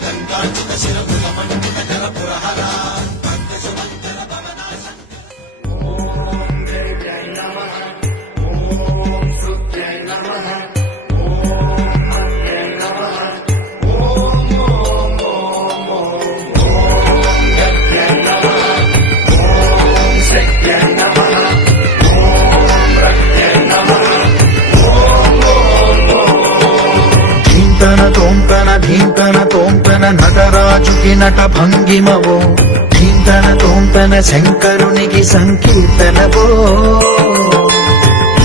గంగాంచిత శిరముల మండిత కర పురహర తోంతన ధీంతన తోంతన నటరాజుకి నట భంగిమవో ధీంతన తోంతన శంకరునికి సంకీర్తనవో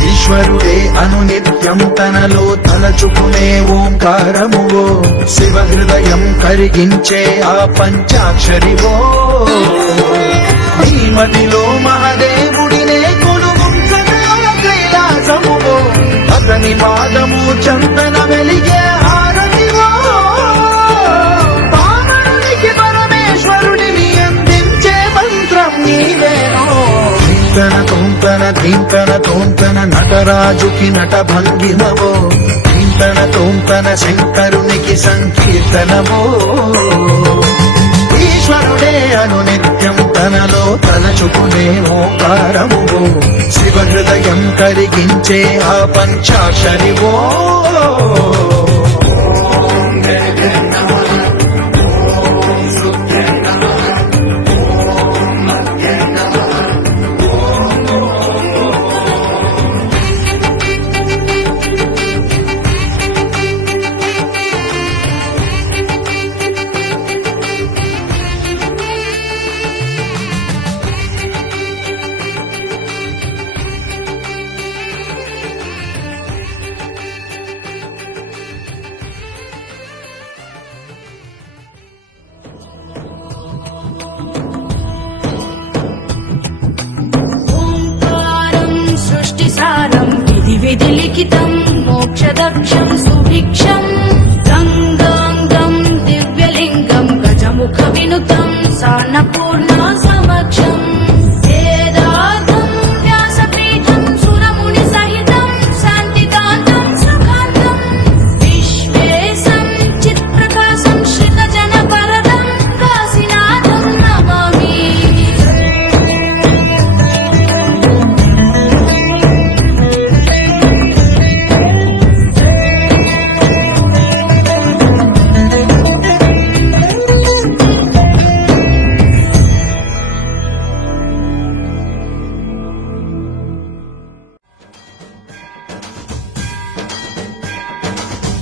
ఈశ్వరుడే అనునిత్యం తనలో తలచుకునే ఓంకారమువో శివ హృదయం కరిగించే ఆ పంచాక్షరివో నీ మదిలో మహాదేవుడినే కొలుగుంచగా కైలాసమువో అతని పాదము చందన వెలిగే హారతివో పావనునికి పరమేశ్వరుడిని అందించే మంత్రం నీవేనో ధీంతన తోంతన ధీంతన తోంతన నటరాజుకి నట భంగిమవో ధీంతన తోంతన శంకరునికి సంకీర్తనవో ఈశ్వరుడే అనునిత్యం తనలో తలచుకునే ఓంకారమువో శివ హృదయం కరిగించే ఆ పంచాక్షరివో విధిలిఖితం మోక్షదక్షం సుభిక్షం గంగాంగం దివ్యలింగం గజముఖ వినుతం సాన్నపూర్ణ సమక్షం వేదార్థం వ్యాసపీఠం సురముని సహితం శాంతికాంతం సుఖాంతం విశ్వేశం చిత్ప్రకాశం శ్రితజన పరదం కాశీనాథం నమామి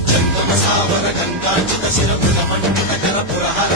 చందన సావర గంగాంచిత శిరముల మండిత కర పురహర